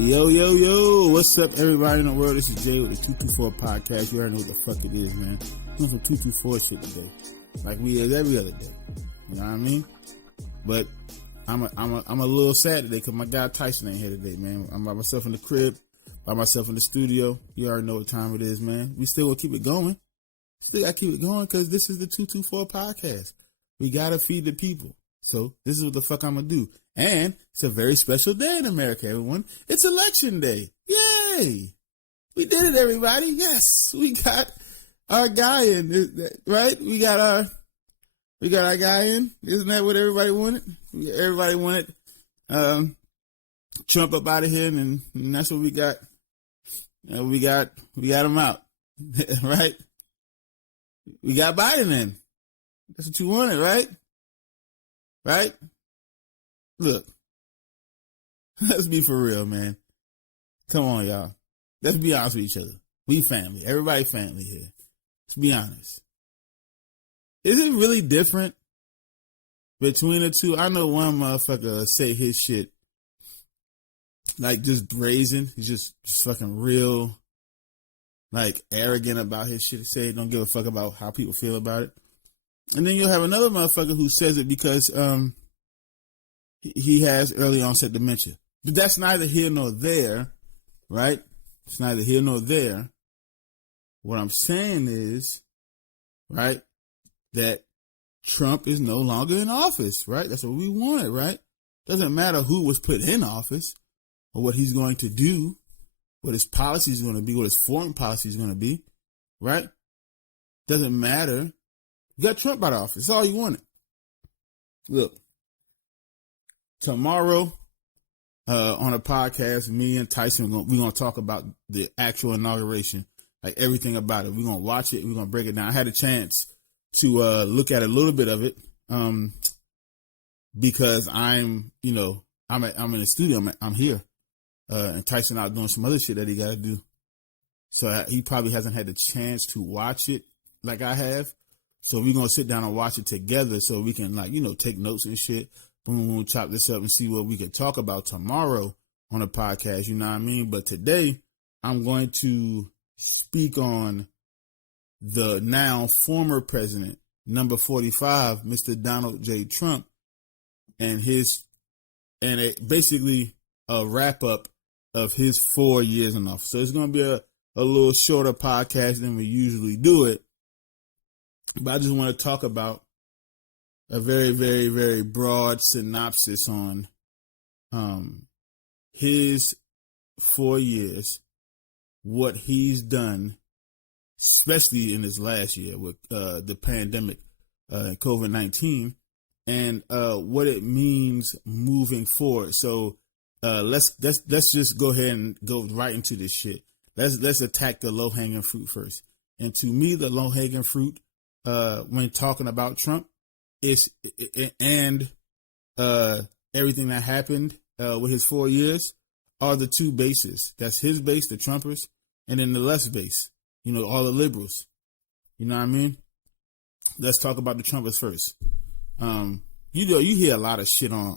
Yo, yo, yo, what's up, everybody in the world? This is Jay with the 224 podcast. You already know what the fuck it is, man. Doing some 224 shit today, like we is every other day. You know what I mean? But I'm a little sad today because my guy Tyson ain't here today, man. I'm by myself in the crib, by myself in the studio. You already know what time it is, man. We still gonna keep it going. Still gotta keep it going because this is the 224 podcast. We gotta feed the people. So this is what the fuck I'm gonna do. And it's a very special day in America, everyone. It's election day. Yay! We did it, everybody. Yes, we got our guy in, right? We got our guy in. Isn't that what everybody wanted? Everybody wanted Trump up out of here, and that's what we got. We got him out, right? We got Biden in. That's what you wanted, right? Right? Look, let's be for real, man. Come on, y'all. Let's be honest with each other. We family. Everybody family here. Let's be honest. Is it really different between the two? I know one motherfucker say his shit like just brazen. He's just fucking real, like arrogant about his shit. Say don't give a fuck about how people feel about it. And then you'll have another motherfucker who says it because he has early onset dementia. But that's neither here nor there, right? It's neither here nor there. What I'm saying is, right, that Trump is no longer in office, right? That's what we wanted, right? Doesn't matter who was put in office or what he's going to do, what his policy is going to be, what his foreign policy is going to be, right? Doesn't matter. You got Trump out of office. That's all you wanted. Look, tomorrow on a podcast, me and Tyson, we're going to talk about the actual inauguration, like everything about it. We're going to watch it. We're going to break it down. I had a chance to look at a little bit of it because I'm in the studio. I'm here. And Tyson out doing some other shit that he got to do. So he probably hasn't had the chance to watch it like I have. So we're going to sit down and watch it together so we can, take notes and shit. Boom, we'll chop this up and see what we can talk about tomorrow on the podcast, you know what I mean? But today, I'm going to speak on the now former president, number 45, Mr. Donald J. Trump, and basically a wrap-up of his 4 years in office. So it's going to be a little shorter podcast than we usually do it. But I just want to talk about a very, very, very broad synopsis on his 4 years, what he's done, especially in his last year with the pandemic, COVID-19, and what it means moving forward. So let's just go ahead and go right into this shit. Let's attack the low-hanging fruit first. And to me, the low-hanging fruit when talking about Trump and everything that happened with his 4 years are the two bases. That's his base, the Trumpers, and then the left base, all the liberals. You know what I mean? Let's talk about the Trumpers first. You hear a lot of shit on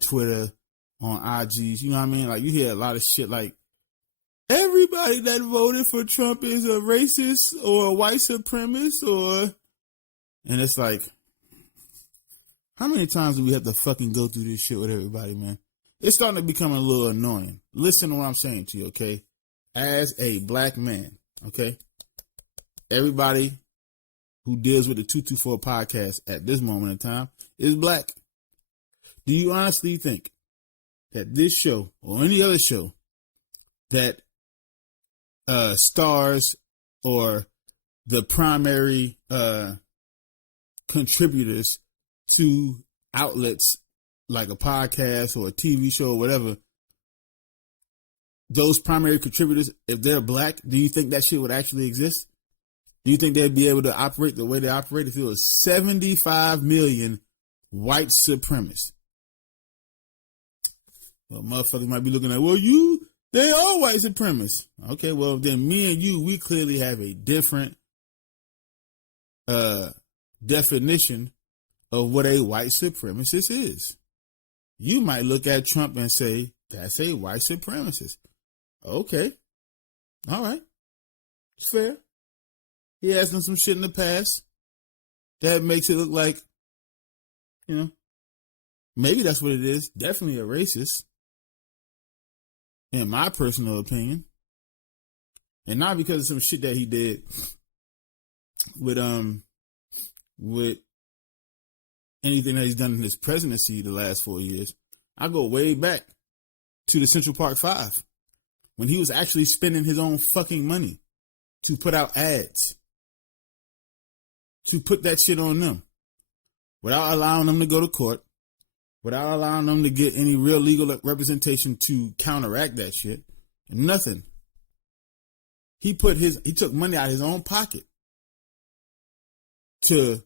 Twitter, on IGs. You know what I mean? Like you hear a lot of shit like everybody that voted for Trump is a racist or a white supremacist and it's like, how many times do we have to fucking go through this shit with everybody, man? It's starting to become a little annoying. Listen to what I'm saying to you, okay? As a black man, okay? Everybody who deals with the 224 podcast at this moment in time is black. Do you honestly think that this show or any other show that stars or the primary contributors to outlets like a podcast or a TV show or whatever, those primary contributors, if they're black, do you think that shit would actually exist? Do you think they'd be able to operate the way they operate if it was 75 million white supremacists? Well, motherfuckers might be looking at, they are white supremacists. Okay, well, then me and you, we clearly have a different definition of what a white supremacist is. You might look at Trump and say That's a white supremacist. Okay. All right. It's fair. He has done some shit in the past that makes it look like, maybe that's what it is. Definitely a racist, in my personal opinion. And not because of some shit that he did with anything that he's done in his presidency the last 4 years. I go way back to the Central Park Five, when he was actually spending his own fucking money to put out ads, to put that shit on them, without allowing them to go to court, without allowing them to get any real legal representation to counteract that shit. Nothing. He took money out of his own pocket to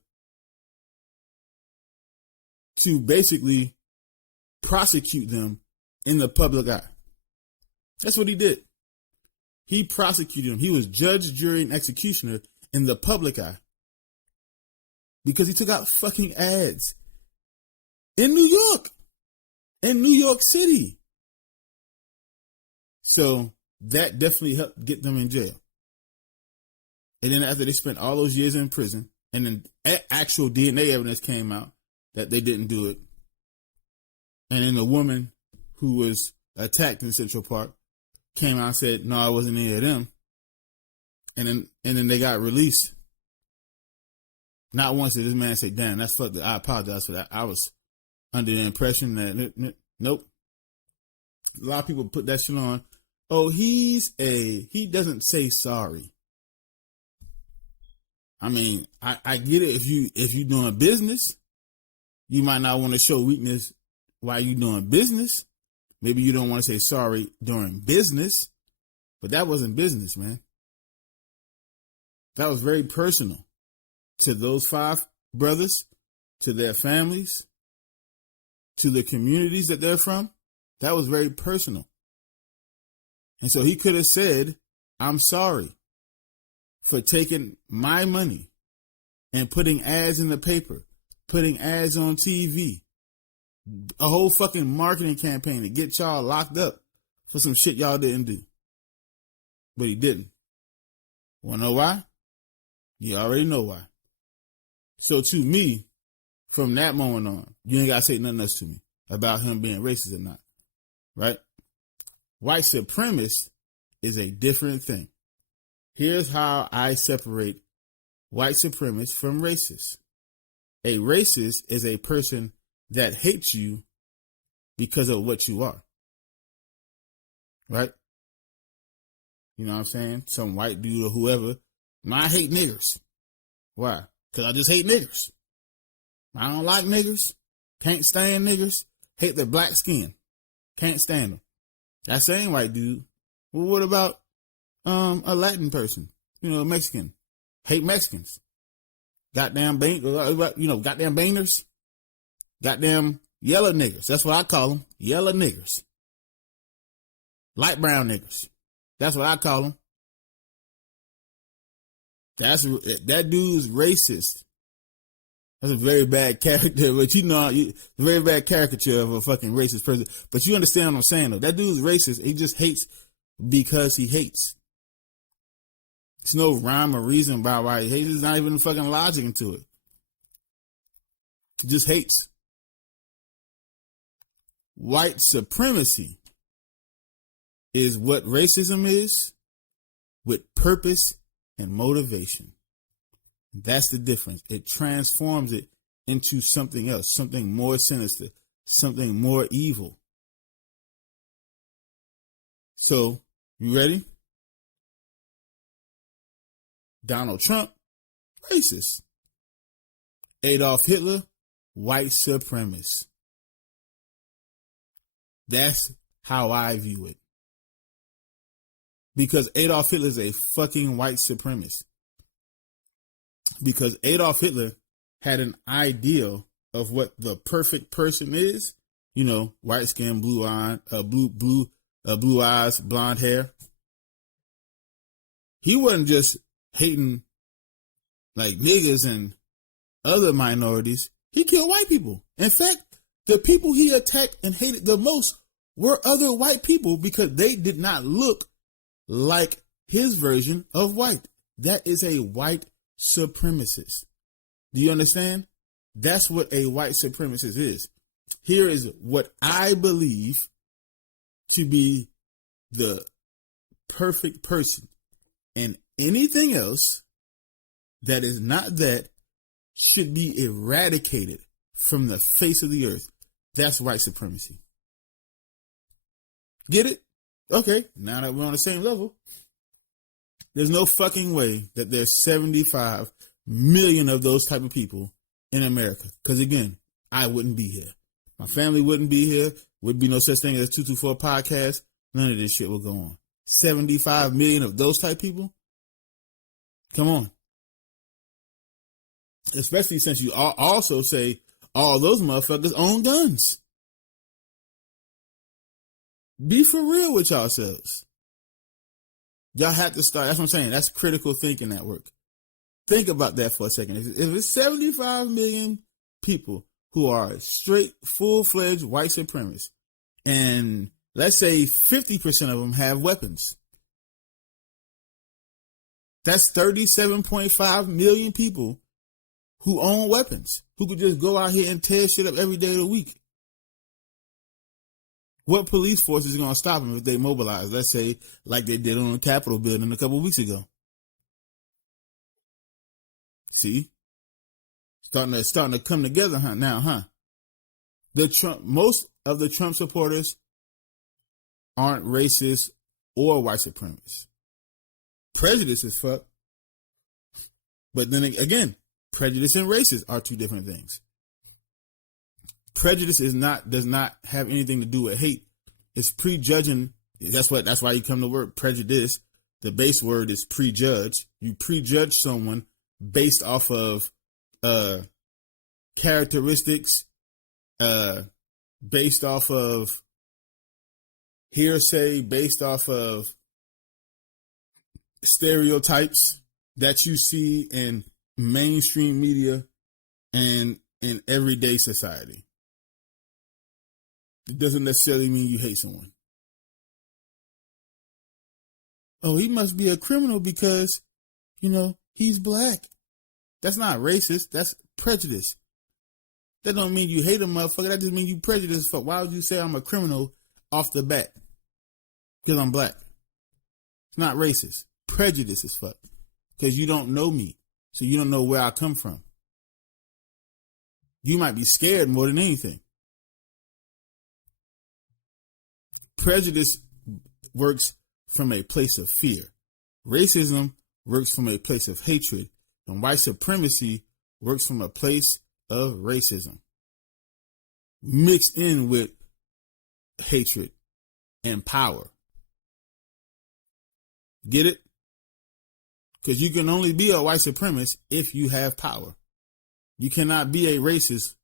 basically prosecute them in the public eye. That's what he did. He prosecuted them. He was judge, jury, and executioner in the public eye because he took out fucking ads in New York City. So that definitely helped get them in jail. And then after they spent all those years in prison, and then actual DNA evidence came out that they didn't do it. And then the woman who was attacked in Central Park came out and said, no, I wasn't any of them. And then they got released. Not once did this man say, damn, that's fucked up. I apologize for that. I was under the impression that, nope. A lot of people put that shit on. Oh, he doesn't say sorry. I mean, I get it. If you doing business, you might not want to show weakness while you doing business. Maybe you don't want to say sorry during business, but that wasn't business, man. That was very personal to those 5 brothers, to their families, to the communities that they're from. That was very personal. And so he could have said, I'm sorry for taking my money and putting ads in the paper, putting ads on TV, a whole fucking marketing campaign to get y'all locked up for some shit y'all didn't do. But he didn't. Want to know why? You already know why. So to me, from that moment on, you ain't got to say nothing else to me about him being racist or not. Right? White supremacist is a different thing. Here's how I separate white supremacists from racists. A racist is a person that hates you because of what you are. Right? You know what I'm saying? Some white dude or whoever. No, I hate niggers. Why? Because I just hate niggers. I don't like niggers. Can't stand niggers. Hate their black skin. Can't stand them. That same white dude. Well, what about a Latin person? A Mexican. Hate Mexicans. Goddamn goddamn Bainers. Goddamn yellow niggers. That's what I call them. Yellow niggers. Light brown niggers. That's what I call them. That dude's racist. That's a very bad character, but a very bad caricature of a fucking racist person. But you understand what I'm saying, though. That dude's racist. He just hates because he hates. There's no rhyme or reason about why he hates. There's not even fucking logic into it. He just hates. White supremacy is what racism is, with purpose and motivation. That's the difference. It transforms it into something else, something more sinister, something more evil. So, you ready? Donald Trump, racist. Adolf Hitler, white supremacist. That's how I view it. Because Adolf Hitler is a fucking white supremacist. Because Adolf Hitler had an ideal of what the perfect person is. White skin, blue eyes, blonde hair. He wasn't just hating like niggas and other minorities. He killed white people. In fact, the people he attacked and hated the most were other white people because they did not look like his version of white. That is a white supremacist. Do you understand? That's what a white supremacist is. Here is what I believe to be the perfect person. And anything else that is not that should be eradicated from the face of the earth. That's white supremacy. Get it? Okay, now that we're on the same level, there's no fucking way that there's 75 million of those type of people in America. Because again, I wouldn't be here. My family wouldn't be here. Would be no such thing as 224 podcast. None of this shit will go on. 75 million of those type people? Come on. Especially since you also say all those motherfuckers own guns. Be for real with yourselves. Y'all have to start. That's what I'm saying. That's critical thinking at work. Think about that for a second. If it's 75 million people who are straight, full-fledged white supremacists, and let's say 50% of them have weapons, that's 37.5 million people who own weapons, who could just go out here and tear shit up every day of the week. What police force is going to stop them if they mobilize? Let's say like they did on the Capitol building a couple of weeks ago. See? Starting to come together now, huh? Most of the Trump supporters aren't racist or white supremacists. Prejudice is fuck. But then again, prejudice and racist are two different things. Prejudice does not have anything to do with hate. It's prejudging. That's why you come to the word prejudice. The base word is prejudge. You prejudge someone based off of characteristics, based off of hearsay, based off of stereotypes that you see in mainstream media and in everyday society. It doesn't necessarily mean you hate someone. Oh, he must be a criminal because, he's black. That's not racist. That's prejudice. That don't mean you hate a motherfucker. That just means you prejudiced. Why would you say I'm a criminal off the bat? Because I'm black. It's not racist. Prejudice is fuck. Because you don't know me. So you don't know where I come from. You might be scared more than anything. Prejudice works from a place of fear. Racism works from a place of hatred. And white supremacy works from a place of racism mixed in with hatred and power. Get it? Because you can only be a white supremacist if you have power. You cannot be a racist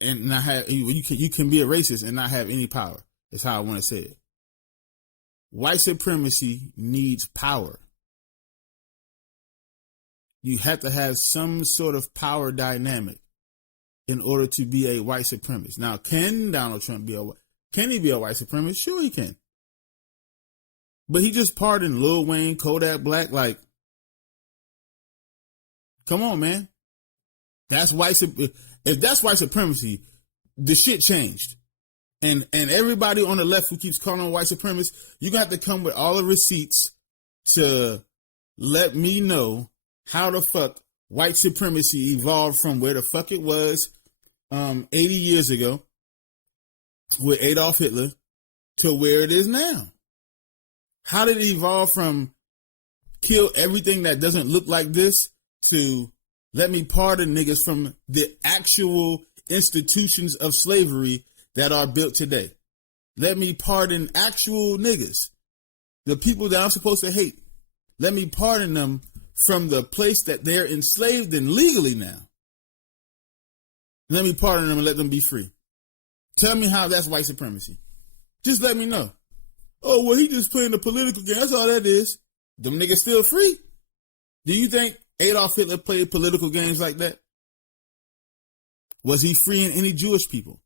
and not have. You can be a racist and not have any power. That's how I want to say it. White supremacy needs power. You have to have some sort of power dynamic in order to be a white supremacist. Now, can Donald Trump be a white supremacist? Sure he can. But he just pardoned Lil Wayne, Kodak Black. Like, come on, man. If that's white supremacy, the shit changed. And everybody on the left who keeps calling on white supremacists, you're going to have to come with all the receipts to let me know how the fuck white supremacy evolved from where the fuck it was 80 years ago with Adolf Hitler to where it is now. How did it evolve from kill everything that doesn't look like this to let me pardon niggas from the actual institutions of slavery that are built today? Let me pardon actual niggas, the people that I'm supposed to hate. Let me pardon them from the place that they're enslaved in legally now. Let me pardon them and let them be free. Tell me how that's white supremacy. Just let me know. Oh, well, he just playing the political game. That's all that is. Them niggas still free. Do you think Adolf Hitler played political games like that? Was he freeing any Jewish people?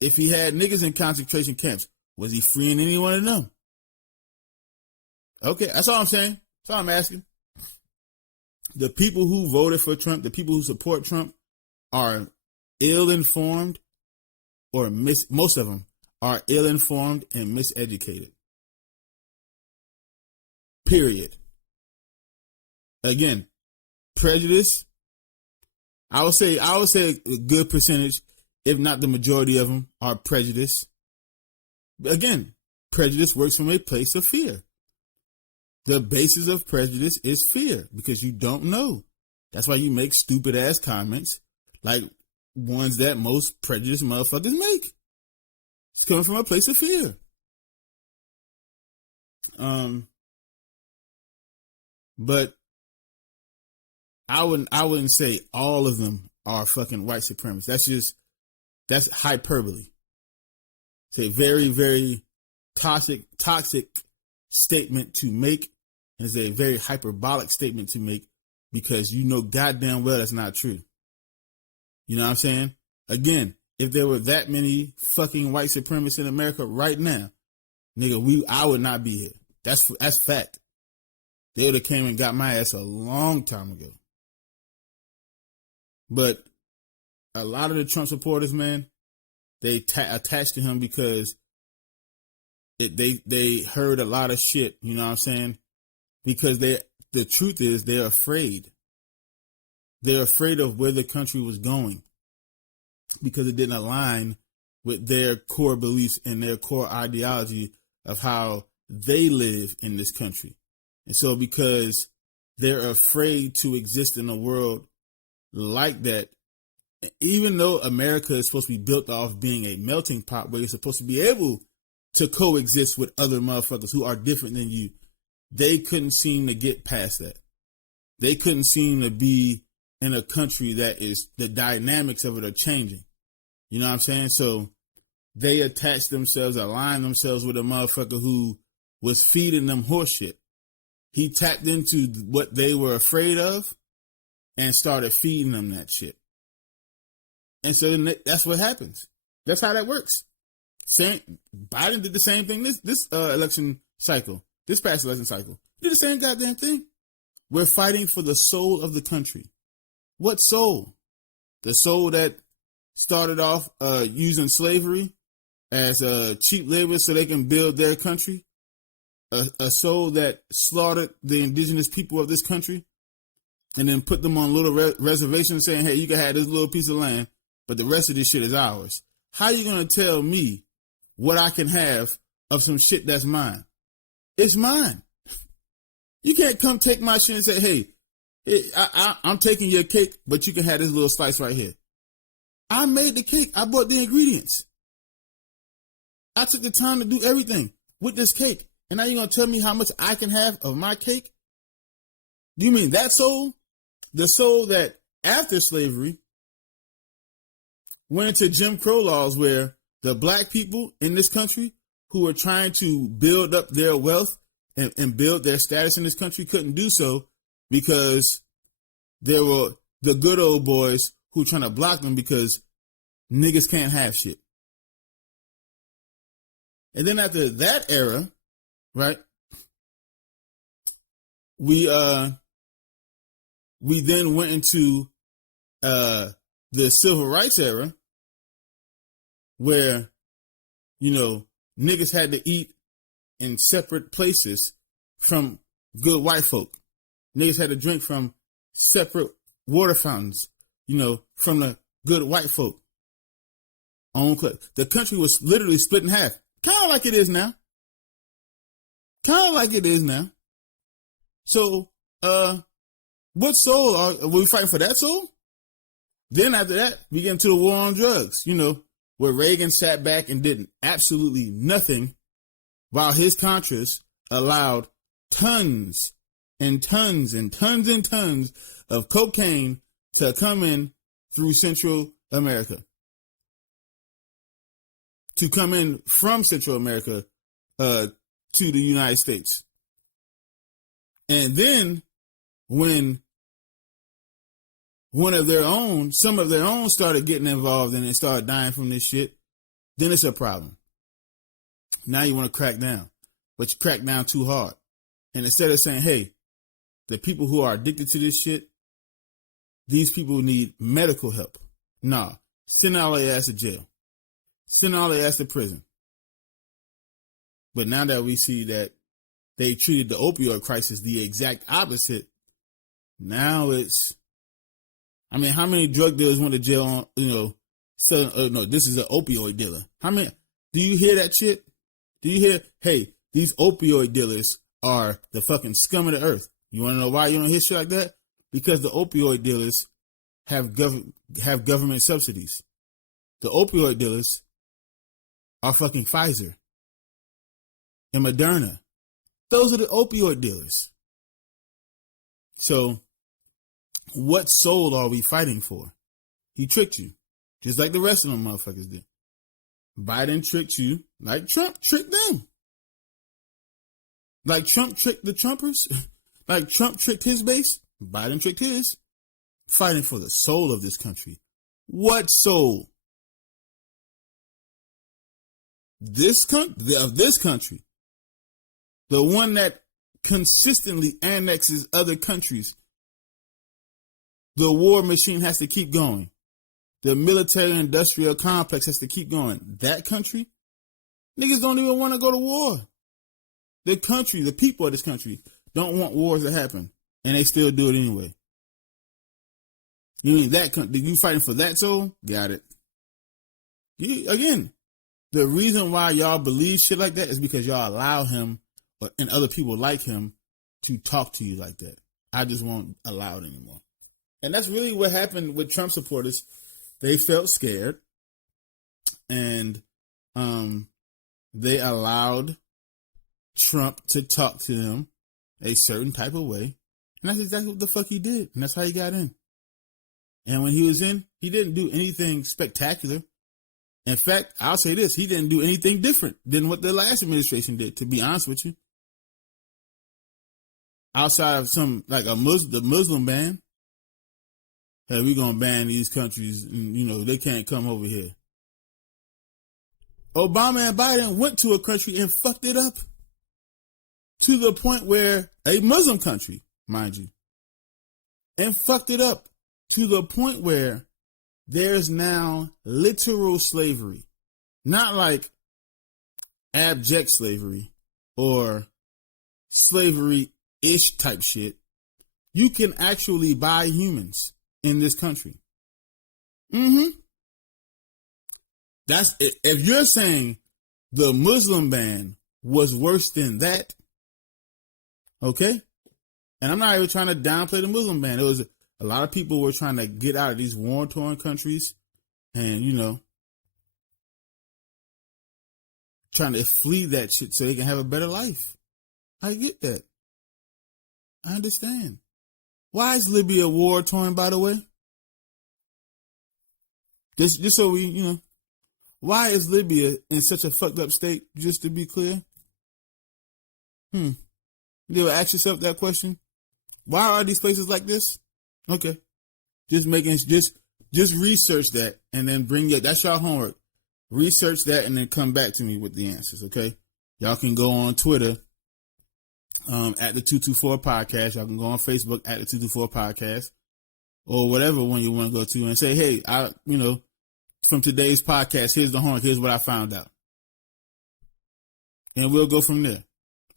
if he had niggas in concentration camps, was he freeing any one of them? Okay, that's all I'm saying. That's all I'm asking. The people who voted for Trump, the people who support Trump, are ill-informed, or most of them are ill-informed and miseducated. Period. Again, prejudice. I would say a good percentage, if not the majority of them, are prejudice. Again, prejudice works from a place of fear. The basis of prejudice is fear, because you don't know. That's why you make stupid ass comments like ones that most prejudiced motherfuckers make. It's coming from a place of fear. But I wouldn't say all of them are fucking white supremacists. That's hyperbole. It's a very, very toxic statement to make. And it's a very hyperbolic statement to make, because you know goddamn well that's not true. You know what I'm saying? Again, if there were that many fucking white supremacists in America right now, nigga, I would not be here. That's fact. They would have came and got my ass a long time ago. But a lot of the Trump supporters, man, they attached to him because they heard a lot of shit. You know what I'm saying? Because the truth is they're afraid. They're afraid of where the country was going, because it didn't align with their core beliefs and their core ideology of how they live in this country. And so because they're afraid to exist in a world like that, even though America is supposed to be built off being a melting pot where you're supposed to be able to coexist with other motherfuckers who are different than you, they couldn't seem to get past that. They couldn't seem to be in a country that is, the dynamics of it are changing. You know what I'm saying? So they attached themselves, aligned themselves with a motherfucker who was feeding them horse shit. He tapped into what they were afraid of and started feeding them that shit. And so that's what happens. That's how that works. Biden did the same thing this election cycle, this past election cycle. He did the same goddamn thing. We're fighting for the soul of the country. What soul? The soul that started off using slavery as cheap labor so they can build their country. A soul that slaughtered the indigenous people of this country and then put them on little reservations saying, hey, you can have this little piece of land, but the rest of this shit is ours. How are you going to tell me what I can have of some shit that's mine? It's mine. You can't come take my shit and say, hey, I'm taking your cake, but you can have this little slice right here. I made the cake. I bought the ingredients. I took the time to do everything with this cake. And now you're going to tell me how much I can have of my cake? Do you mean that soul? The soul that after slavery went into Jim Crow laws where the black people in this country who were trying to build up their wealth and build their status in this country couldn't do so because there were the good old boys who were trying to block them because niggas can't have shit. And then after that era, right, we then went into the civil rights era where, you know, niggas had to eat in separate places from good white folk. Niggas had to drink from separate water fountains, you know, from the good white folk. The country was literally split in half. Kind of like it is now. So, what soul are we fighting for? That soul? Then after that, we get into the war on drugs, you know, where Reagan sat back and did absolutely nothing while his Contras allowed tons and tons and tons and tons of cocaine to come in through Central America. To come in from Central America to the United States. And then when some of their own started getting involved and started dying from this shit, then it's a problem. Now you want to crack down, but you crack down too hard. And instead of saying, hey, the people who are addicted to this shit, these people need medical help. Nah, send all their ass to jail. Send all their ass to prison. But now that we see that they treated the opioid crisis the exact opposite, now it's, I mean, how many drug dealers went to jail on, no, this is an opioid dealer. How many, do you hear that shit? Do you hear, hey, these opioid dealers are the fucking scum of the earth. You want to know why you don't hear shit like that? Because the opioid dealers have government subsidies. The opioid dealers are fucking Pfizer and Moderna. Those are the opioid dealers. So what soul are we fighting for? He tricked you, just like the rest of them motherfuckers did. Biden tricked you like Trump tricked them. Like Trump tricked the Trumpers. Like Trump tricked his base. Biden tricked his. Fighting for the soul of this country. What soul? Of this country. The one that consistently annexes other countries. The war machine has to keep going. The military-industrial complex has to keep going. That country? Niggas don't even want to go to war. The country, the people of this country don't want wars to happen. And they still do it anyway. You mean that country? You fighting for that soul? Got it. Again, the reason why y'all believe shit like that is because y'all allow him and other people like him to talk to you like that. I just won't allow it anymore. And that's really what happened with Trump supporters. They felt scared, and they allowed Trump to talk to them a certain type of way. And that's exactly what the fuck he did. And that's how he got in. And when he was in, he didn't do anything spectacular. In fact, I'll say this, he didn't do anything different than what the last administration did, to be honest with you. Outside of the Muslim ban. Hey, we're going to ban these countries and, they can't come over here. Obama and Biden went to a country and fucked it up. To the point where, a Muslim country, mind you, and fucked it up to the point where there's now literal slavery. Not like abject slavery or slavery-ish type shit. You can actually buy humans in this country. That's if you're saying the Muslim ban was worse than that, okay? And I'm not even trying to downplay the Muslim ban. It was a lot of people were trying to get out of these war-torn countries and, trying to flee that shit so they can have a better life. I get that. I understand. Why is Libya war-torn, by the way? Just so we, why is Libya in such a fucked up state, just to be clear? You ever ask yourself that question? Why are these places like this? Okay. Just research that and then that's y'all homework. Research that and then come back to me with the answers, okay? Y'all can go on Twitter at the 224 podcast. Y'all can go on Facebook at the 224 podcast or whatever one you want to go to and say, hey, from today's podcast, here's the homework. Here's what I found out. And we'll go from there.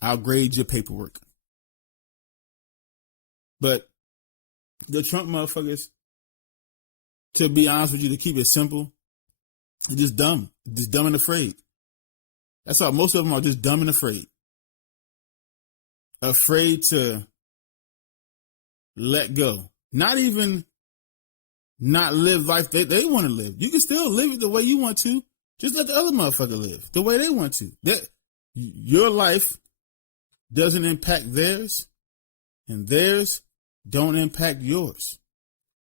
I'll grade your paperwork. But the Trump motherfuckers, to be honest with you, to keep it simple, they're just dumb. Just dumb and afraid. That's all. Most of them are just dumb and afraid. Afraid to let go. Not even not live life they want to live. You can still live it the way you want to. Just let the other motherfucker live the way they want to. Your life doesn't impact theirs, and theirs don't impact yours.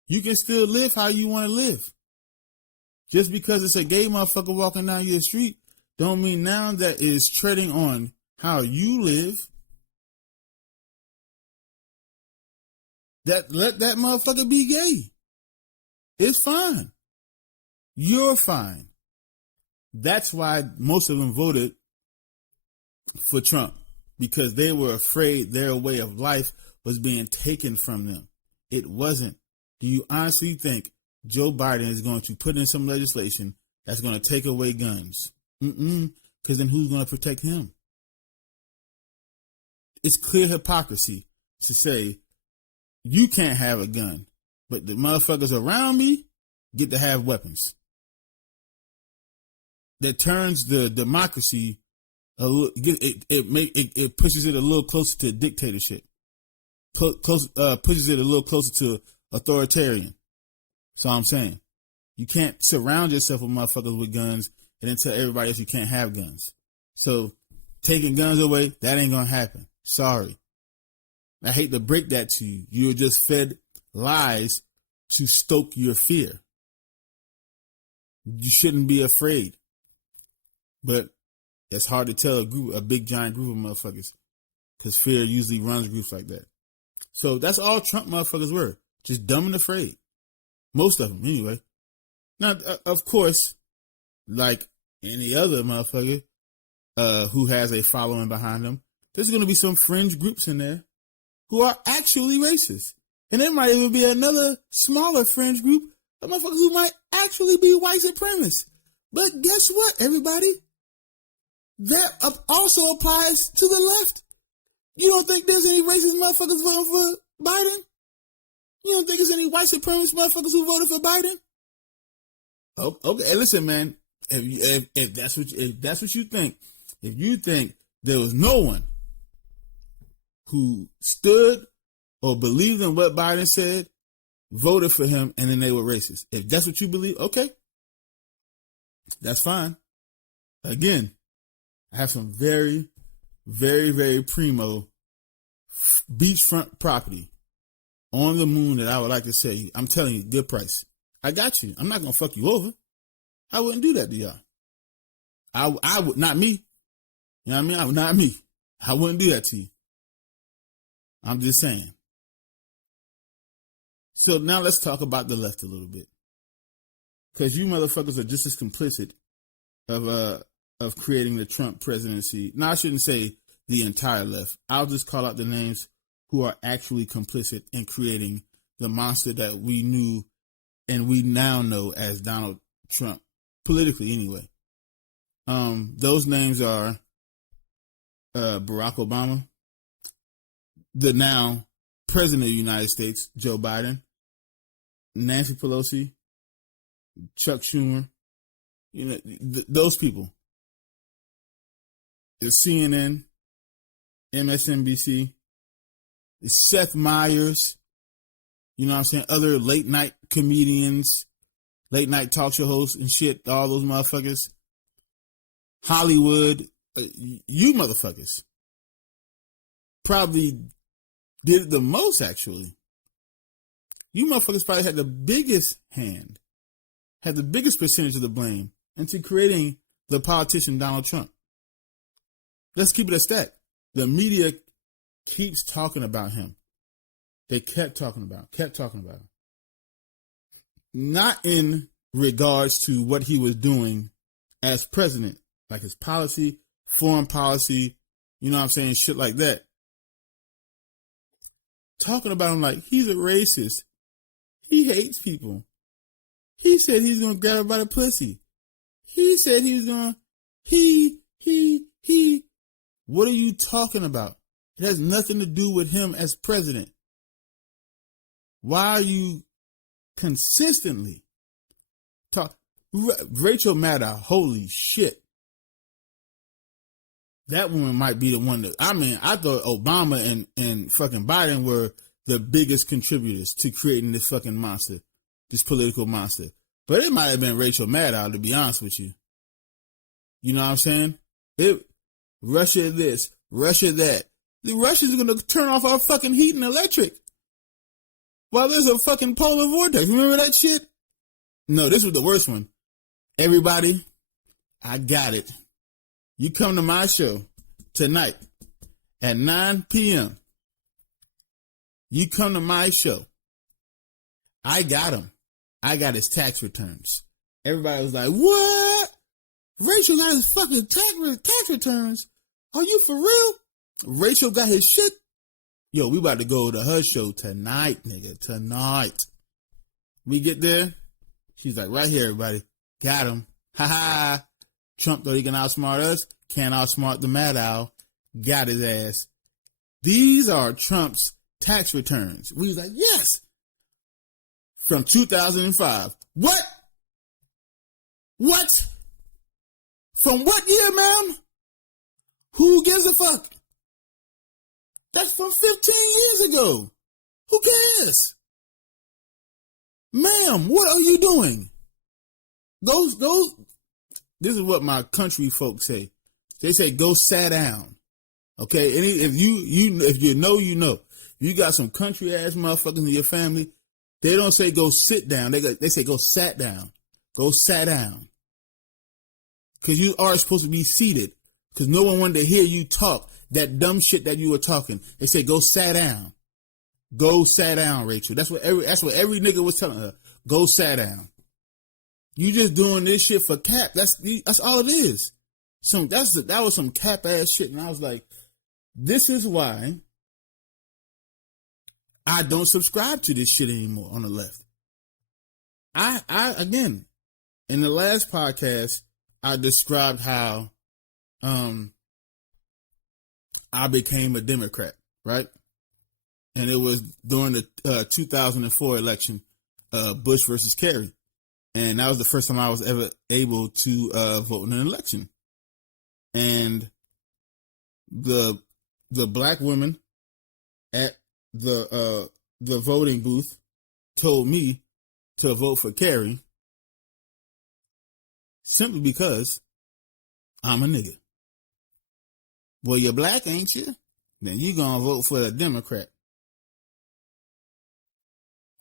You can still live how you want to live. Just because it's a gay motherfucker walking down your street, don't mean now that is treading on how you live. Let that motherfucker be gay. It's fine. You're fine. That's why most of them voted for Trump, because they were afraid their way of life was being taken from them. It wasn't. Do you honestly think Joe Biden is going to put in some legislation that's going to take away guns? Because then who's going to protect him? It's clear hypocrisy to say you can't have a gun, but the motherfuckers around me get to have weapons. That turns the democracy it pushes it a little closer to dictatorship. Pushes it a little closer to authoritarian. So I'm saying, you can't surround yourself with motherfuckers with guns and then tell everybody else you can't have guns. So taking guns away, that ain't gonna happen. Sorry. I hate to break that to you. You're just fed lies to stoke your fear. You shouldn't be afraid. But it's hard to tell a big giant group of motherfuckers, because fear usually runs groups like that. So that's all Trump motherfuckers were. Just dumb and afraid. Most of them, anyway. Now, of course, like any other motherfucker who has a following behind them, there's going to be some fringe groups in there who are actually racist. And there might even be another smaller fringe group of motherfuckers who might actually be white supremacists. But guess what, everybody? That also applies to the left. You don't think there's any racist motherfuckers voting for Biden? You don't think there's any white supremacist motherfuckers who voted for Biden? Oh, okay. Hey, listen, man. If that's what you think, if you think there was no one who stood or believed in what Biden said, voted for him, and then they were racist, if that's what you believe, okay, that's fine. Again, I have some very, very, very primo beachfront property on the moon that I would like to sell you. I'm telling you, good price. I got you. I'm not going to fuck you over. I wouldn't do that to y'all. I would, not me. You know what I mean? Not me. I wouldn't do that to you. I'm just saying. So now let's talk about the left a little bit. Because you motherfuckers are just as complicit of creating the Trump presidency. Now, I shouldn't say the entire left. I'll just call out the names who are actually complicit in creating the monster that we knew and we now know as Donald Trump, politically anyway. Those names are Barack Obama, the now President of the United States, Joe Biden, Nancy Pelosi, Chuck Schumer, you know, those people. The CNN, MSNBC, Seth Meyers, you know what I'm saying? Other late night comedians, late night talk show hosts and shit, all those motherfuckers. Hollywood, you motherfuckers probably did it the most, actually. You motherfuckers probably had the biggest hand, had the biggest percentage of the blame into creating the politician Donald Trump. Let's keep it a stat. The media keeps talking about him. They kept talking about him. Not in regards to what he was doing as president, like his policy, foreign policy, you know what I'm saying, shit like that. Talking about him like he's a racist. He hates people. He said he's going to grab her by the pussy. He said he was going to, he. What are you talking about? It has nothing to do with him as president. Why are you consistently talk? Rachel Maddow, holy shit. That woman might be the one that, I mean, I thought Obama and fucking Biden were the biggest contributors to creating this fucking monster, this political monster. But it might have been Rachel Maddow, to be honest with you. You know what I'm saying? Russia this, Russia that. The Russians are going to turn off our fucking heat and electric while there's a fucking polar vortex. Remember that shit? No, this was the worst one. Everybody, I got it. You come to my show tonight at 9 p.m. You come to my show. I got him. I got his tax returns. Everybody was like, what? Rachel got his fucking tax returns. Are you for real? Rachel got his shit. Yo, we about to go to her show tonight, nigga. Tonight. We get there. She's like, right here, everybody. Got him. Ha ha. Trump thought he can outsmart us. Can't outsmart the Mad Owl. Got his ass. These are Trump's tax returns. We was like, yes. From 2005. What? What? From what year, ma'am? Who gives a fuck? That's from 15 years ago. Who cares? Ma'am, what are you doing? Go. This is what my country folks say. They say, go sit down. Okay? And if you know, you know. You got some country ass motherfuckers in your family, they don't say go sit down. They say go sat down. Go sat down. Because you are supposed to be seated. Because no one wanted to hear you talk that dumb shit that you were talking. They say go sat down. Go sat down, Rachel. That's what every nigga was telling her. Go sat down. You just doing this shit for cap. That's all it is. That was some cap ass shit. And I was like, this is why I don't subscribe to this shit anymore on the left. I again, in the last podcast, I described how I became a Democrat, right? And it was during the 2004 election, Bush versus Kerry. And that was the first time I was ever able to vote in an election. And the black women at the voting booth told me to vote for Kerry simply because I'm a nigga. Well, you're black, ain't you? Then you gonna vote for the Democrat.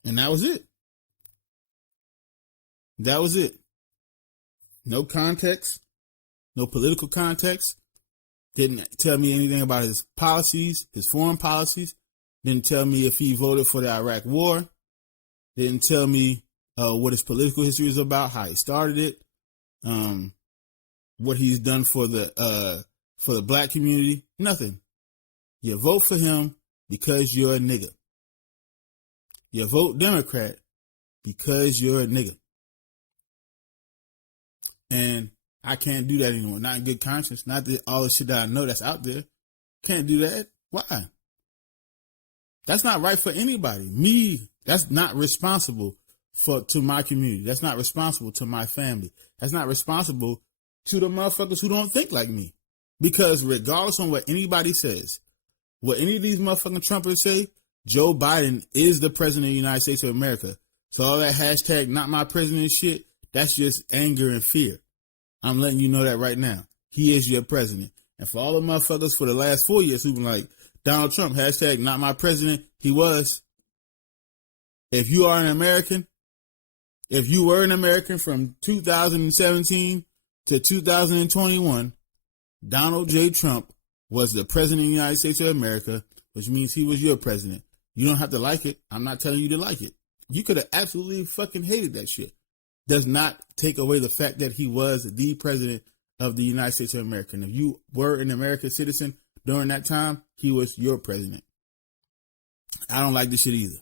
And that was it. That was it. No context. No political context. Didn't tell me anything about his policies, his foreign policies. Didn't tell me if he voted for the Iraq War. Didn't tell me what his political history is about, how he started it, what he's done for the black community. Nothing. You vote for him because you're a nigga. You vote Democrat because you're a nigga. And I can't do that anymore. Not in good conscience. Not that all the shit that I know that's out there. Can't do that. Why? That's not right for anybody. Me, that's not responsible to my community. That's not responsible to my family. That's not responsible to the motherfuckers who don't think like me. Because regardless on what anybody says, what any of these motherfucking Trumpers say, Joe Biden is the president of the United States of America. So all that hashtag not my president shit, that's just anger and fear. I'm letting you know that right now. He is your president. And for all the motherfuckers for the last 4 years who've been like, Donald Trump, hashtag not my president, he was. If you are an American, if you were an American from 2017 to 2021, Donald J. Trump was the president of the United States of America, which means he was your president. You don't have to like it. I'm not telling you to like it. You could have absolutely fucking hated that shit. Does not take away the fact that he was the president of the United States of America. And if you were an American citizen during that time, he was your president. I don't like this shit either.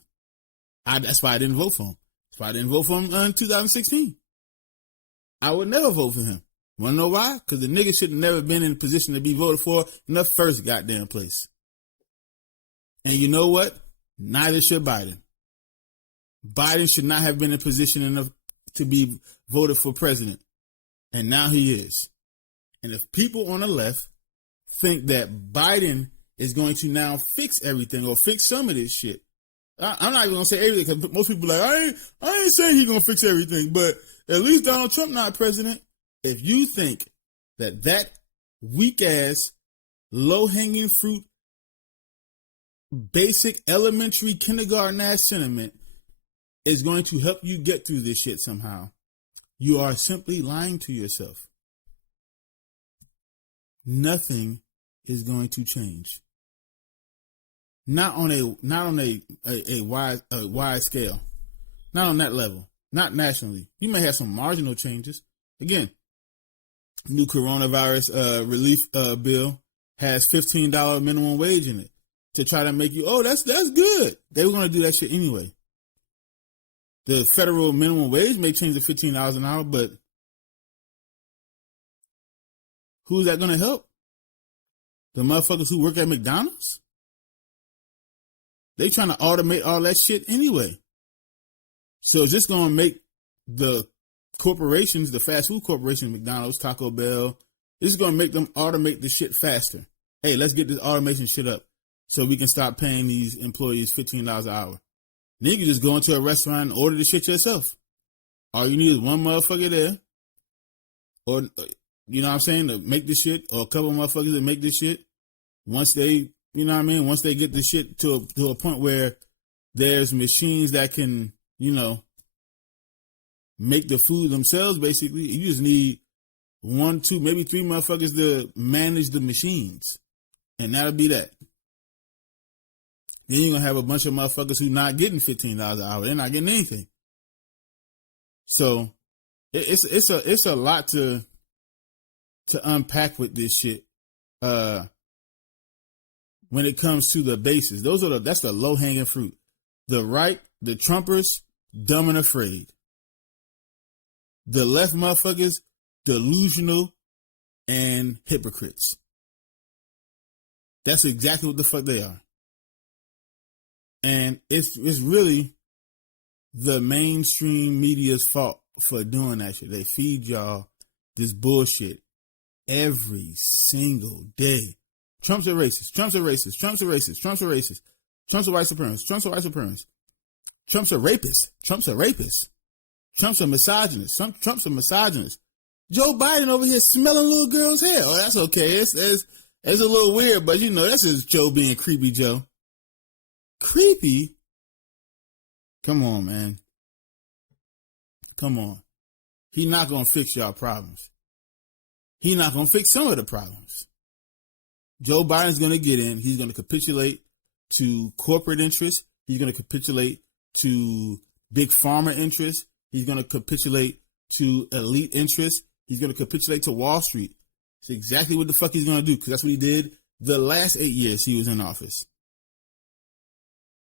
That's why I didn't vote for him. That's why I didn't vote for him in 2016. I would never vote for him. Want to know why? Because the nigga should have never been in a position to be voted for in the first goddamn place. And you know what? Neither should Biden. Biden should not have been in a position to be voted for president. And now he is. And if people on the left think that Biden is going to now fix everything or fix some of this shit, I'm not even going to say everything because most people are like, I ain't saying he's going to fix everything, but at least Donald Trump not president. If you think that weak ass, low hanging fruit, basic elementary kindergarten ass sentiment is going to help you get through this shit somehow, you are simply lying to yourself. Nothing is going to change. Not on a wide scale. Not on that level. Not nationally. You may have some marginal changes. Again, new coronavirus relief bill has $15 minimum wage in it to try to make you, oh, that's good. They were going to do that shit anyway. The federal minimum wage may change to $15 an hour, but who's that going to help? The motherfuckers who work at McDonald's? They trying to automate all that shit anyway. So it's just going to make the corporations, the fast food corporations, McDonald's, Taco Bell, this is going to make them automate the shit faster. Hey, let's get this automation shit up so we can stop paying these employees $15 an hour. Then you can just go into a restaurant and order the shit yourself. All you need is one motherfucker there, or, you know what I'm saying, to make the shit, or a couple of motherfuckers that make this shit. Once they, you know what I mean, once they get the shit to a point where there's machines that can, you know, make the food themselves, basically, you just need 1, 2, maybe 3 motherfuckers to manage the machines. And that'll be that. Then you're going to have a bunch of motherfuckers who not getting $15 an hour. They're not getting anything. So it's a lot to unpack with this shit. When it comes to the bases, that's the low hanging fruit. The right, the Trumpers, dumb and afraid. The left motherfuckers, delusional and hypocrites. That's exactly what the fuck they are. And it's really the mainstream media's fault for doing that shit. They feed y'all this bullshit every single day. Trump's a racist. Trump's a racist. Trump's a racist. Trump's a racist. Trump's a white supremacist. Trump's a white supremacist. Trump's a rapist. Trump's a rapist. Trump's a misogynist. Trump's a misogynist. Joe Biden over here smelling little girls' hair. Oh, that's okay. It's a little weird, but you know, that's just Joe being creepy Joe. Creepy? Come on, man. Come on. He's not going to fix y'all problems. He's not going to fix some of the problems. Joe Biden's going to get in. He's going to capitulate to corporate interests. He's going to capitulate to big pharma interests. He's going to capitulate to elite interests. He's going to capitulate to Wall Street. It's exactly what the fuck he's going to do, because that's what he did the last 8 years he was in office.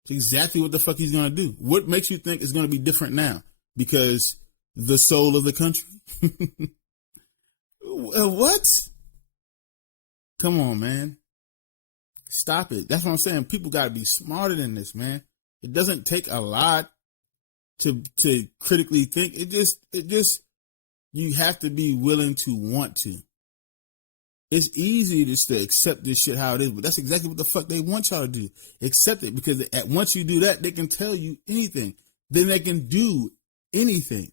It's exactly what the fuck he's going to do. What makes you think it's going to be different now? Because the soul of the country? What? Come on, man. Stop it. That's what I'm saying. People got to be smarter than this, man. It doesn't take a lot to critically think. It just, you have to be willing to want to. It's easy just to accept this shit how it is, but that's exactly what the fuck they want y'all to do. Accept it, because once you do that, they can tell you anything. Then they can do anything.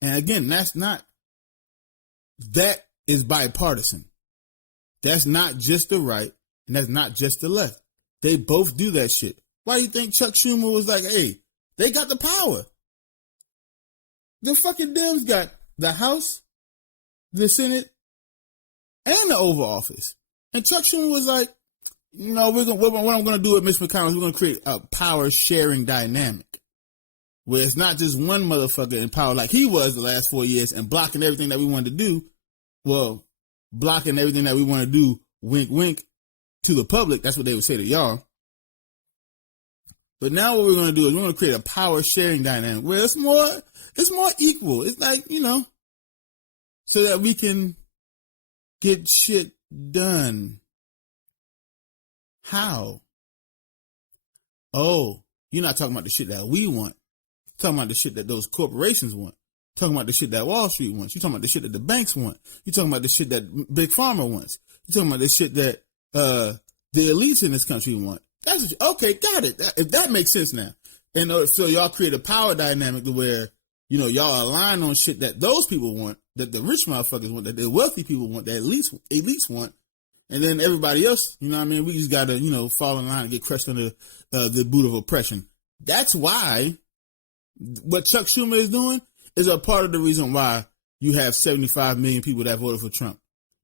And again, that is bipartisan. That's not just the right, and that's not just the left. They both do that shit. Why do you think Chuck Schumer was like, hey, they got the power? The fucking Dems got the House, the Senate, and the Oval Office. And Chuck Schumer was like, no, what I'm going to do with Mitch McConnell is we're going to create a power sharing dynamic where it's not just one motherfucker in power like he was the last 4 years and blocking everything that we wanted to do. Well, blocking everything that we want to do, wink, wink, to the public. That's what they would say to y'all. But now what we're going to do is we're going to create a power sharing dynamic where it's more equal. It's like, you know, so that we can get shit done. How? Oh, you're not talking about the shit that we want. You're talking about the shit that those corporations want. You're talking about the shit that Wall Street wants. You're talking about the shit that the banks want. You're talking about the shit that Big Pharma wants. You're talking about the shit that the elites in this country want. That's okay, got it. If that makes sense now. And so y'all create a power dynamic to where, you know, y'all align on shit that those people want, that the rich motherfuckers want, that the wealthy people want, that elites want. And then everybody else, you know what I mean? We just got to, you know, fall in line and get crushed under the boot of oppression. That's why what Chuck Schumer is doing is a part of the reason why you have 75 million people that voted for Trump.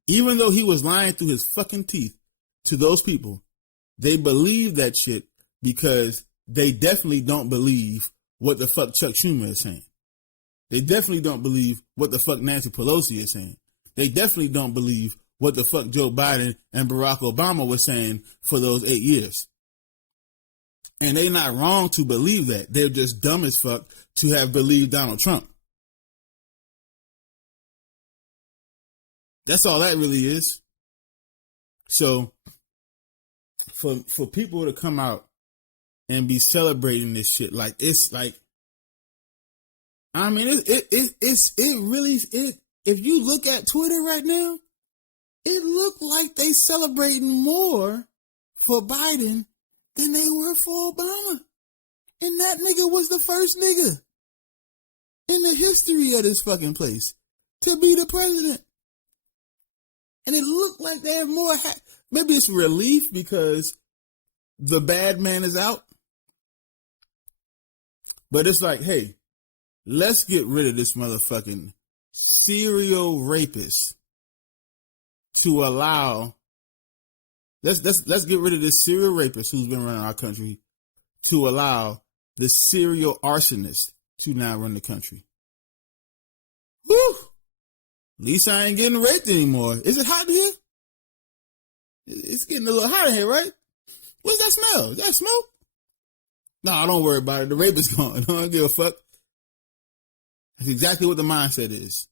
Even though he was lying through his fucking teeth to those people, they believe that shit because they definitely don't believe what the fuck Chuck Schumer is saying. They definitely don't believe what the fuck Nancy Pelosi is saying. They definitely don't believe what the fuck Joe Biden and Barack Obama were saying for those 8 years. And they're not wrong to believe that. They're just dumb as fuck to have believed Donald Trump. That's all that really is. So for people to come out and be celebrating this shit, like, it's like, I mean, it really, if you look at Twitter right now, it looked like they celebrating more for Biden than they were for Obama. And that nigga was the first nigga in the history of this fucking place to be the president. And it looked like they have more, maybe it's relief because the bad man is out. But it's like, hey, let's get rid of this motherfucking serial rapist to allow, let's get rid of this serial rapist who's been running our country to allow the serial arsonist to now run the country. Woo! At least I ain't getting raped anymore. Is it hot in here? It's getting a little hot in here, right? What's that smell? Is that smoke? No, don't worry about it. The rape is gone. I don't give a fuck. That's exactly what the mindset is.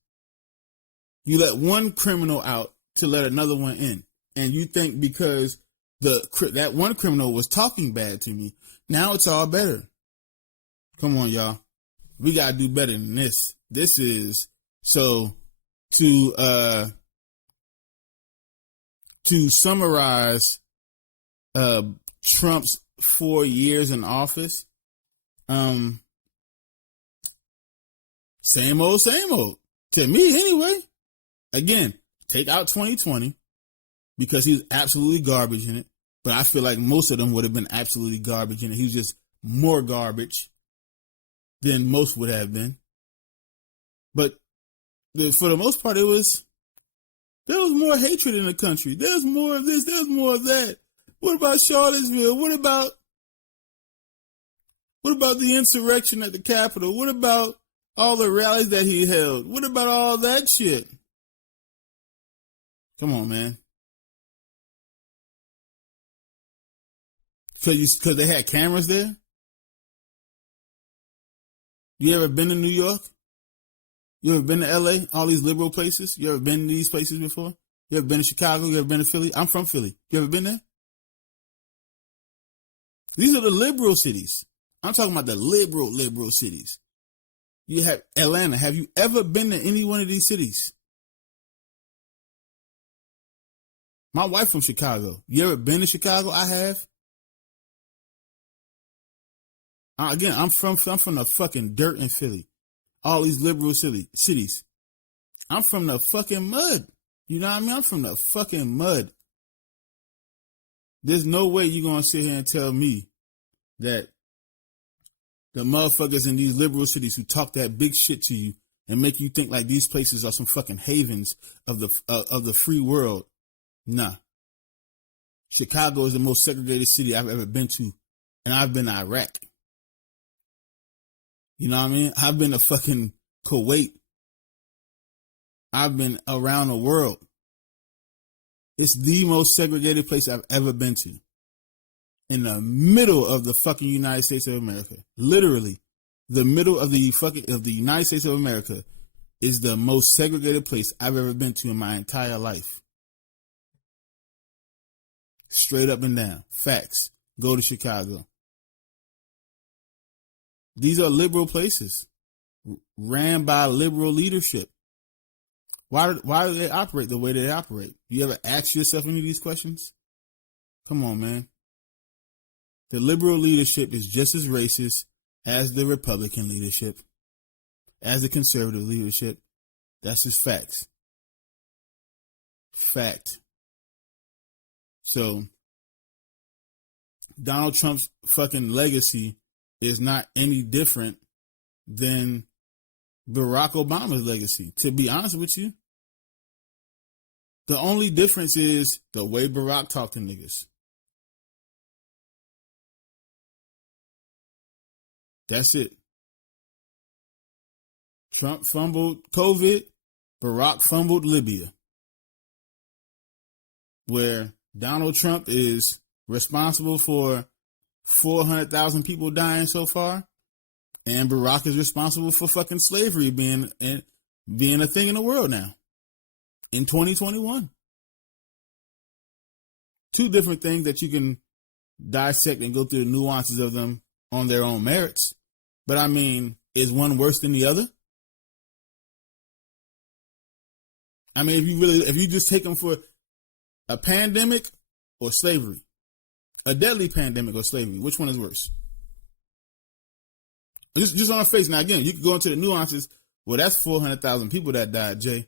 You let one criminal out to let another one in. And you think because that one criminal was talking bad to me, now it's all better. Come on, y'all. We got to do better than this. This is, so to summarize Trump's 4 years in office, same old, to me anyway. Again, take out 2020 because he was absolutely garbage in it, but I feel like most of them would have been absolutely garbage in it. He was just more garbage than most would have been. But for the most part, there was more hatred in the country. There's more of this, there's more of that. What about Charlottesville? What about the insurrection at the Capitol? What about all the rallies that he held? What about all that shit? Come on, man. Because they had cameras there? You ever been to New York? You ever been to LA? All these liberal places? You ever been to these places before? You ever been to Chicago? You ever been to Philly? I'm from Philly. You ever been there? These are the liberal cities. I'm talking about the liberal cities. You have Atlanta. Have you ever been to any one of these cities? My wife from Chicago. You ever been to Chicago? I have. Again, I'm from the fucking dirt in Philly. All these liberal cities. I'm from the fucking mud. You know what I mean? I'm from the fucking mud. There's no way you're going to sit here and tell me that the motherfuckers in these liberal cities who talk that big shit to you and make you think like these places are some fucking havens of the free world. Nah. Chicago is the most segregated city I've ever been to, and I've been to Iraq. You know what I mean? I've been to fucking Kuwait. I've been around the world. It's the most segregated place I've ever been to. In the middle of the fucking United States of America. Literally, the middle of the United States of America is the most segregated place I've ever been to in my entire life. Straight up and down. Facts. Go to Chicago. These are liberal places. Ran by liberal leadership. Why do they operate the way they operate? You ever ask yourself any of these questions? Come on, man. The liberal leadership is just as racist as the Republican leadership, as the conservative leadership. That's just facts. Fact. So, Donald Trump's fucking legacy is not any different than Barack Obama's legacy. To be honest with you, the only difference is the way Barack talked to niggas. That's it. Trump fumbled COVID. Barack fumbled Libya. where Donald Trump is responsible for 400,000 people dying so far, and Barack is responsible for fucking slavery being a thing in the world now in 2021. Two different things that you can dissect and go through the nuances of them on their own merits. But I mean, is one worse than the other? I mean, if you just take them for a pandemic or slavery, a deadly pandemic or slavery, which one is worse? Just on our face. Now, again, you can go into the nuances. Well, that's 400,000 people that died, Jay.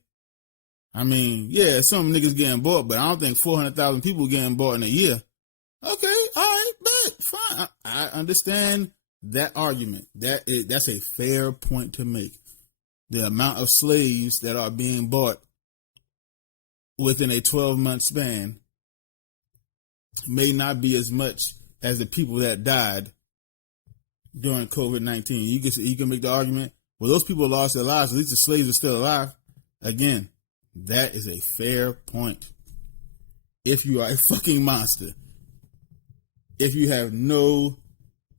I mean, yeah, some niggas getting bought, but I don't think 400,000 people getting bought in a year. Okay, all right, but fine. I understand that argument. That's a fair point to make. The amount of slaves that are being bought within a 12-month span may not be as much as the people that died during COVID-19. You can make the argument, well, those people lost their lives, at least the slaves are still alive. Again, that is a fair point. If you are a fucking monster, if you have no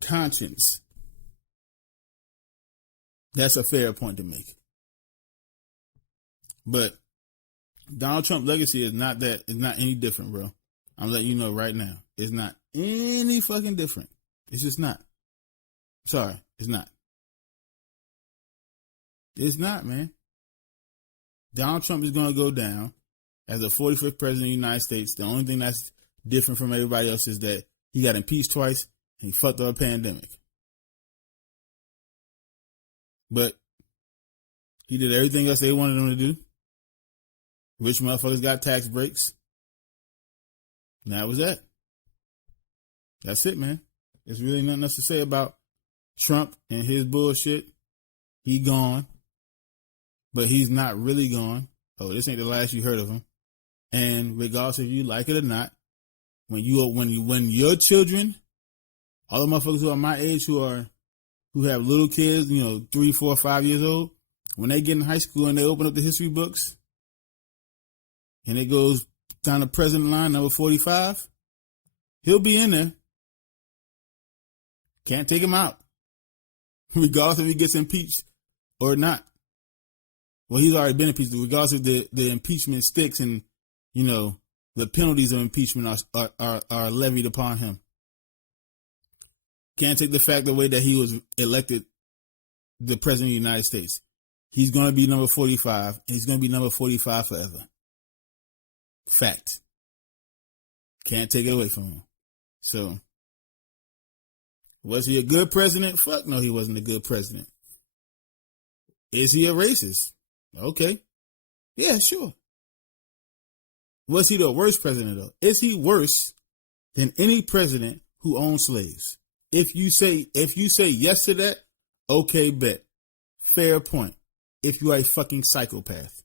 conscience, that's a fair point to make. But Donald Trump's legacy is not any different, bro. I'm letting you know right now. It's not any fucking different. It's just not. Sorry, it's not. It's not, man. Donald Trump is going to go down as the 45th president of the United States. The only thing that's different from everybody else is that he got impeached twice and he fucked up a pandemic. But he did everything else they wanted him to do. Rich motherfuckers got tax breaks. And that was that. That's it, man. There's really nothing else to say about Trump and his bullshit. He gone. But he's not really gone. Oh, this ain't the last you heard of him. And regardless if you like it or not, when your children, all the motherfuckers who are my age who have little kids, 3, 4, 5 years old, when they get in high school and they open up the history books and it goes down the president line, number 45, he'll be in there. Can't take him out, regardless if he gets impeached or not. Well, he's already been impeached, regardless if the impeachment sticks and, the penalties of impeachment are levied upon him. Can't take the fact away that he was elected the president of the United States. He's going to be number 45, and he's going to be number 45 forever. Fact. Can't take it away from him. So, was he a good president? Fuck no, he wasn't a good president. Is he a racist? Okay. Yeah, sure. Was he the worst president, though? Is he worse than any president who owned slaves? If you say yes to that, okay, bet. Fair point. If you are a fucking psychopath.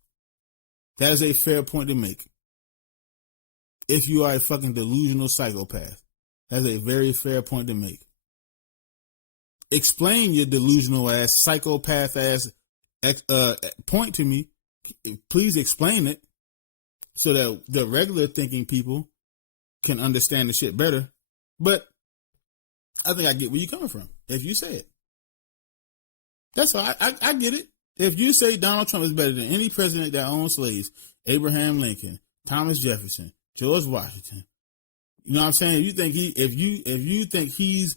That is a fair point to make. If you are a fucking delusional psychopath. That's a very fair point to make. Explain your delusional ass, psychopath ass point to me. Please explain it so that the regular thinking people can understand the shit better. But I think I get where you're coming from if you say it. That's all. I get it. If you say Donald Trump is better than any president that owned slaves, Abraham Lincoln, Thomas Jefferson, George Washington, you know what I'm saying? If you think he's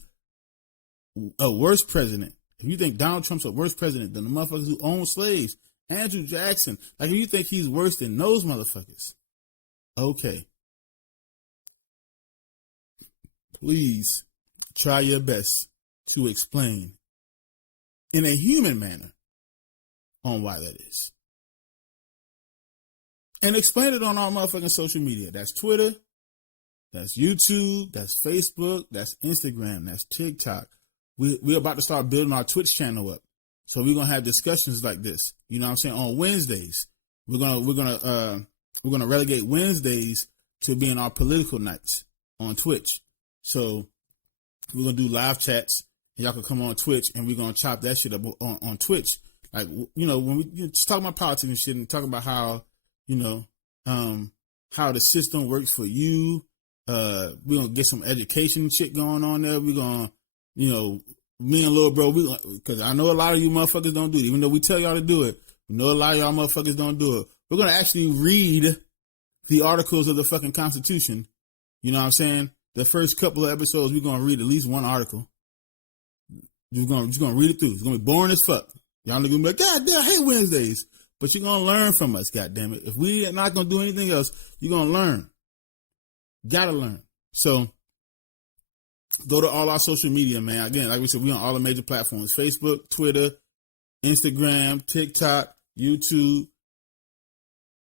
a worse president, if you think Donald Trump's a worse president than the motherfuckers who own slaves, Andrew Jackson, like if you think he's worse than those motherfuckers, okay. Please try your best to explain in a human manner on why that is. And explain it on our motherfucking social media. That's Twitter, that's YouTube, that's Facebook, that's Instagram, that's TikTok. We're about to start building our Twitch channel up. So we're gonna have discussions like this. You know what I'm saying? On Wednesdays. We're gonna relegate Wednesdays to being our political nights on Twitch. So we're gonna do live chats and y'all can come on Twitch and we're gonna chop that shit up on Twitch. Like, when we just talk about politics and shit and talk about how, how the system works for you. We're going to get some education shit going on there. We're going to, me and little bro, because I know a lot of you motherfuckers don't do it. Even though we tell y'all to do it, we know a lot of y'all motherfuckers don't do it. We're going to actually read the articles of the fucking Constitution. You know what I'm saying? The first couple of episodes, we're going to read at least one article. We're just going to read it through. It's going to be boring as fuck. Y'all niggas going to be like, God damn, I hate Wednesdays. But you're going to learn from us, goddammit. If we are not going to do anything else, you're going to learn. Gotta learn. So, go to all our social media, man. Again, like we said, we on all the major platforms. Facebook, Twitter, Instagram, TikTok, YouTube.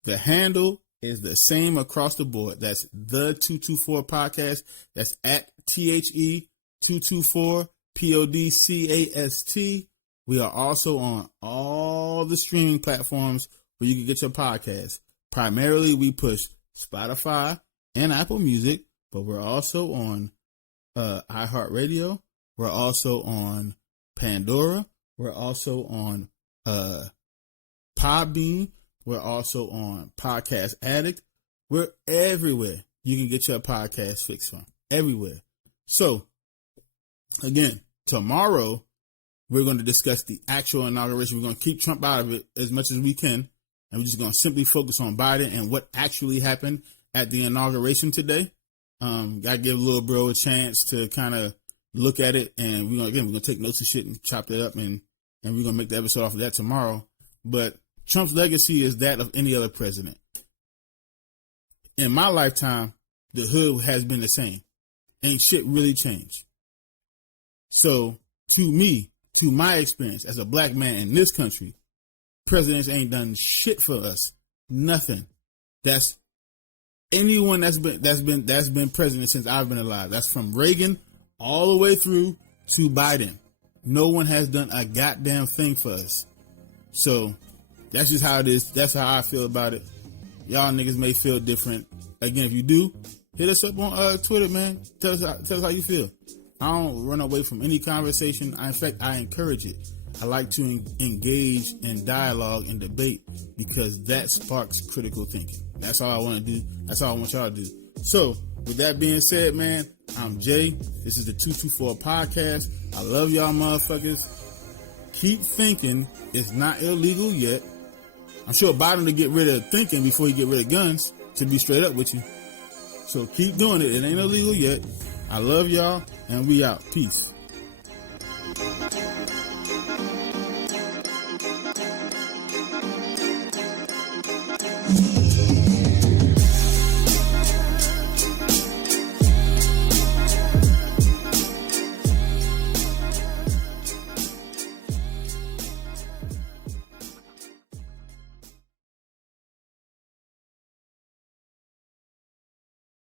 The handle is the same across the board. That's the 224 podcast. That's at THE224 PODCAST. We are also on all the streaming platforms where you can get your podcasts. Primarily, we push Spotify and Apple Music, but we're also on iHeartRadio. We're also on Pandora. We're also on Podbean. We're also on Podcast Addict. We're everywhere you can get your podcast fix from. Everywhere. So, again, tomorrow, we're going to discuss the actual inauguration. We're going to keep Trump out of it as much as we can. And we're just going to simply focus on Biden and what actually happened at the inauguration today. Got to give little bro a chance to kind of look at it. And we're going to take notes and shit and chop that up. And we're going to make the episode off of that tomorrow. But Trump's legacy is that of any other president. In my lifetime, the hood has been the same. Ain't shit really changed. So, to me, to my experience as a black man in this country, presidents ain't done shit for us. Nothing. That's anyone that's been president since I've been alive. That's from Reagan all the way through to Biden. No one has done a goddamn thing for us. So that's just how it is. That's how I feel about it. Y'all niggas may feel different. Again, if you do, hit us up on Twitter, man. Tell us how you feel. I don't run away from any conversation. In fact, I encourage it. I like to engage in dialogue and debate because that sparks critical thinking. That's all I want to do. That's all I want y'all to do. So, with that being said, man, I'm Jay. This is the 224 podcast. I love y'all motherfuckers. Keep thinking. It's not illegal yet. I'm sure Biden will get rid of thinking before he get rid of guns, to be straight up with you. So keep doing it. It ain't illegal yet. I love y'all, and we out. Peace.